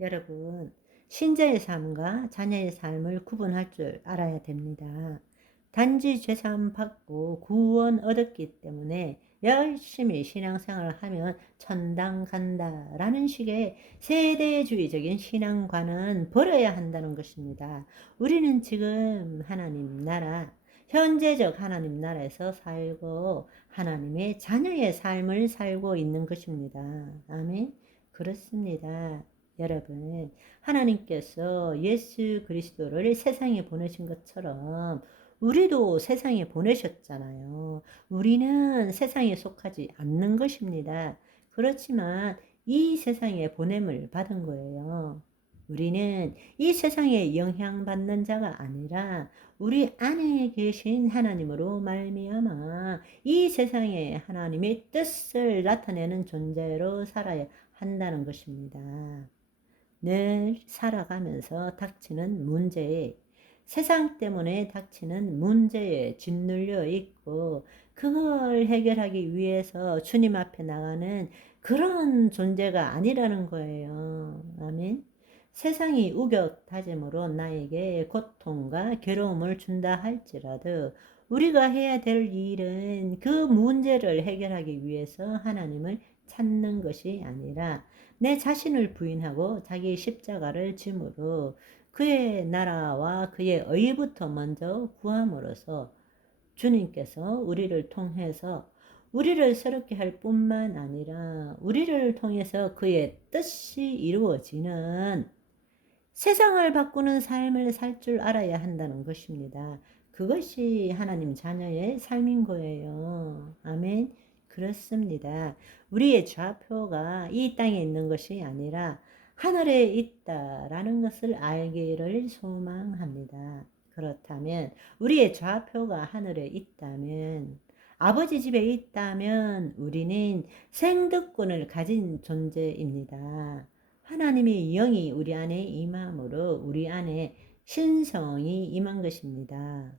여러분, 신자의 삶과 자녀의 삶을 구분할 줄 알아야 됩니다. 단지 죄사함 받고 구원 얻었기 때문에 열심히 신앙생활을 하면 천당 간다라는 식의 세대주의적인 신앙관은 버려야 한다는 것입니다. 우리는 지금 하나님 나라, 현재적 하나님 나라에서 살고 하나님의 자녀의 삶을 살고 있는 것입니다. 아멘. 그렇습니다. 여러분, 하나님께서 예수 그리스도를 세상에 보내신 것처럼 우리도 세상에 보내셨잖아요. 우리는 세상에 속하지 않는 것입니다. 그렇지만 이 세상에 보냄을 받은 거예요. 우리는 이 세상에 영향받는 자가 아니라 우리 안에 계신 하나님으로 말미암아 이 세상에 하나님의 뜻을 나타내는 존재로 살아야 한다는 것입니다. 늘 살아가면서 닥치는 문제에, 세상 때문에 닥치는 문제에 짓눌려 있고 그걸 해결하기 위해서 주님 앞에 나가는 그런 존재가 아니라는 거예요. 아멘. 세상이 우격다짐으로 나에게 고통과 괴로움을 준다 할지라도 우리가 해야 될 일은 그 문제를 해결하기 위해서 하나님을 찾는 것이 아니라 내 자신을 부인하고 자기 십자가를 짐으로 그의 나라와 그의 의부터 먼저 구함으로써 주님께서 우리를 통해서 우리를 새롭게 할 뿐만 아니라 우리를 통해서 그의 뜻이 이루어지는 세상을 바꾸는 삶을 살 줄 알아야 한다는 것입니다. 그것이 하나님 자녀의 삶인 거예요. 아멘. 그렇습니다. 우리의 좌표가 이 땅에 있는 것이 아니라 하늘에 있다라는 것을 알기를 소망합니다. 그렇다면 우리의 좌표가 하늘에 있다면 아버지 집에 있다면 우리는 생득권을 가진 존재입니다. 하나님의 영이 우리 안에 임함으로 우리 안에 신성이 임한 것입니다.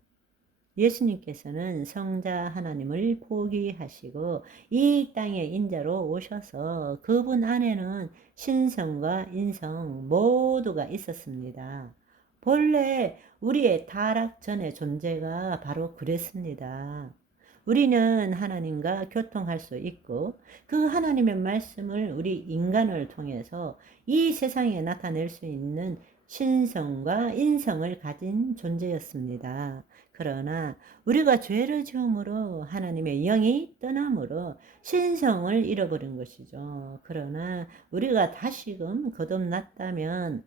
예수님께서는 성자 하나님을 포기하시고 이 땅에 인자로 오셔서 그분 안에는 신성과 인성 모두가 있었습니다. 본래 우리의 타락 전의 존재가 바로 그랬습니다. 우리는 하나님과 교통할 수 있고 그 하나님의 말씀을 우리 인간을 통해서 이 세상에 나타낼 수 있는 신성과 인성을 가진 존재였습니다. 그러나 우리가 죄를 지음으로 하나님의 영이 떠남으로 신성을 잃어버린 것이죠. 그러나 우리가 다시금 거듭났다면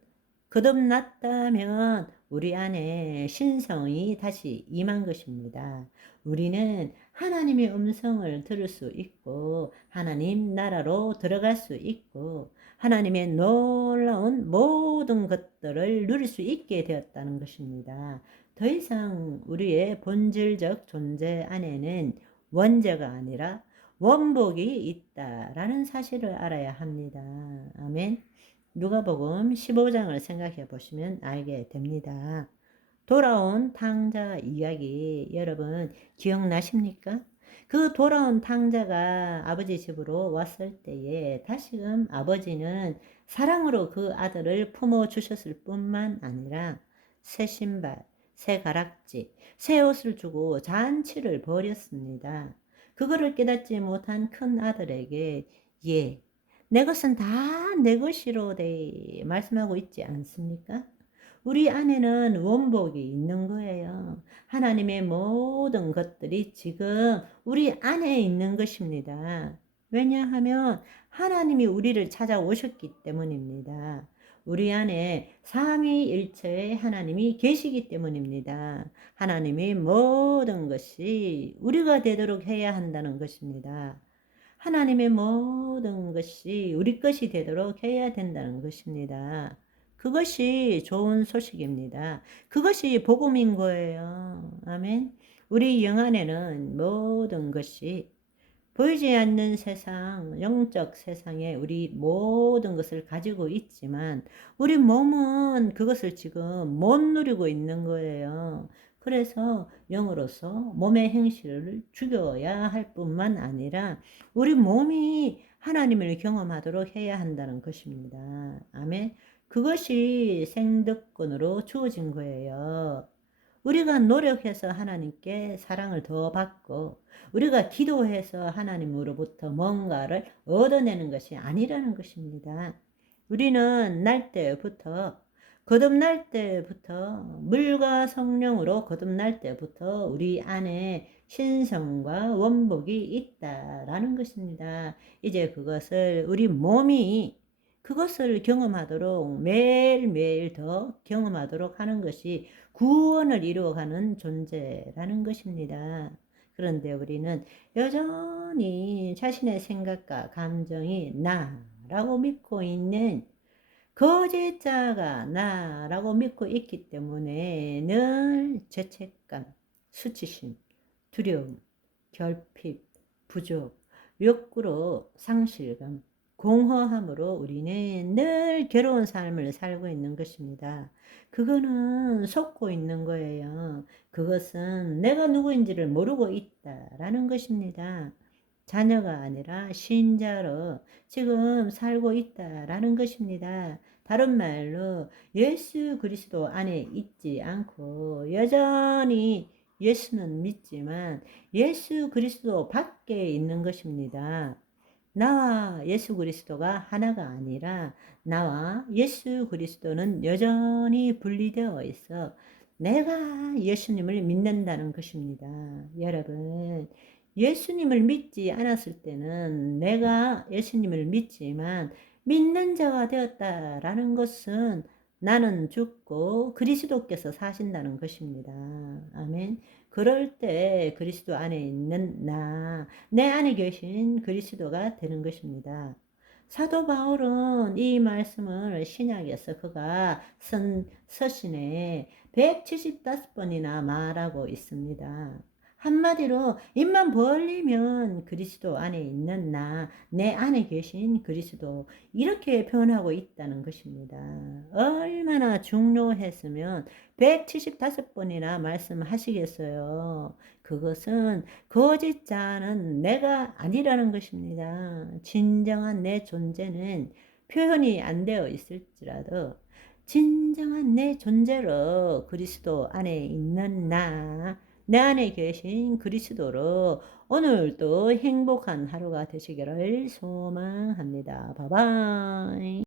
우리 안에 신성이 다시 임한 것입니다. 우리는 하나님의 음성을 들을 수 있고 하나님 나라로 들어갈 수 있고 하나님의 놀라운 모든 것들을 누릴 수 있게 되었다는 것입니다. 더 이상 우리의 본질적 존재 안에는 원죄가 아니라 원복이 있다라는 사실을 알아야 합니다. 아멘. 누가복음 15장을 생각해 보시면 알게 됩니다. 돌아온 탕자 이야기 여러분 기억나십니까? 그 돌아온 탕자가 아버지 집으로 왔을 때에 다시금 아버지는 사랑으로 그 아들을 품어주셨을 뿐만 아니라 새 신발, 새 가락지, 새 옷을 주고 잔치를 벌였습니다. 그거를 깨닫지 못한 큰 아들에게 내 것은 다 내 것이로되 말씀하고 있지 않습니까? 우리 안에는 원복이 있는 거예요. 하나님의 모든 것들이 지금 우리 안에 있는 것입니다. 왜냐하면 하나님이 우리를 찾아오셨기 때문입니다. 우리 안에 삼위일체의 하나님이 계시기 때문입니다. 하나님의 모든 것이 우리가 되도록 해야 한다는 것입니다. 하나님의 모든 것이 우리 것이 되도록 해야 된다는 것입니다. 그것이 좋은 소식입니다. 그것이 복음인 거예요. 아멘. 우리 영 안에는 모든 것이 보이지 않는 세상, 영적 세상에 우리 모든 것을 가지고 있지만 우리 몸은 그것을 지금 못 누리고 있는 거예요. 그래서 영으로서 몸의 행실을 죽여야 할 뿐만 아니라 우리 몸이 하나님을 경험하도록 해야 한다는 것입니다. 아멘. 그것이 생득권으로 주어진 거예요. 우리가 노력해서 하나님께 사랑을 더 받고 우리가 기도해서 하나님으로부터 뭔가를 얻어내는 것이 아니라는 것입니다. 우리는 날 때부터 거듭날 때부터 물과 성령으로 거듭날 때부터 우리 안에 신성과 원복이 있다라는 것입니다. 이제 그것을 우리 몸이 그것을 경험하도록 매일매일 더 경험하도록 하는 것이 구원을 이루어가는 존재라는 것입니다. 그런데 우리는 여전히 자신의 생각과 감정이 나라고 믿고 있는 거짓자가 나라고 믿고 있기 때문에 늘 죄책감, 수치심, 두려움, 결핍, 부족, 욕구로 상실감, 공허함으로 우리는 늘 괴로운 삶을 살고 있는 것입니다. 그거는 속고 있는 거예요. 그것은 내가 누구인지를 모르고 있다라는 것입니다. 자녀가 아니라 신자로 지금 살고 있다라는 것입니다. 다른 말로 예수 그리스도 안에 있지 않고 여전히 예수는 믿지만 예수 그리스도 밖에 있는 것입니다. 나와 예수 그리스도가 하나가 아니라 나와 예수 그리스도는 여전히 분리되어 있어 내가 예수님을 믿는다는 것입니다. 여러분, 예수님을 믿지 않았을 때는 내가 예수님을 믿지만 믿는 자가 되었다라는 것은 나는 죽고 그리스도께서 사신다는 것입니다. 아멘. 그럴 때 그리스도 안에 있는 내 안에 계신 그리스도가 되는 것입니다. 사도 바울은 이 말씀을 신약에서 그가 쓴 서신에 175번이나 말하고 있습니다. 한마디로 입만 벌리면 그리스도 안에 있는 내 안에 계신 그리스도 이렇게 표현하고 있다는 것입니다. 얼마나 중요했으면 175번이나 말씀하시겠어요. 그것은 거짓자는 내가 아니라는 것입니다. 진정한 내 존재는 표현이 안 되어 있을지라도 진정한 내 존재로 그리스도 안에 있는 내 안에 계신 그리스도로 오늘도 행복한 하루가 되시기를 소망합니다. 바이바이.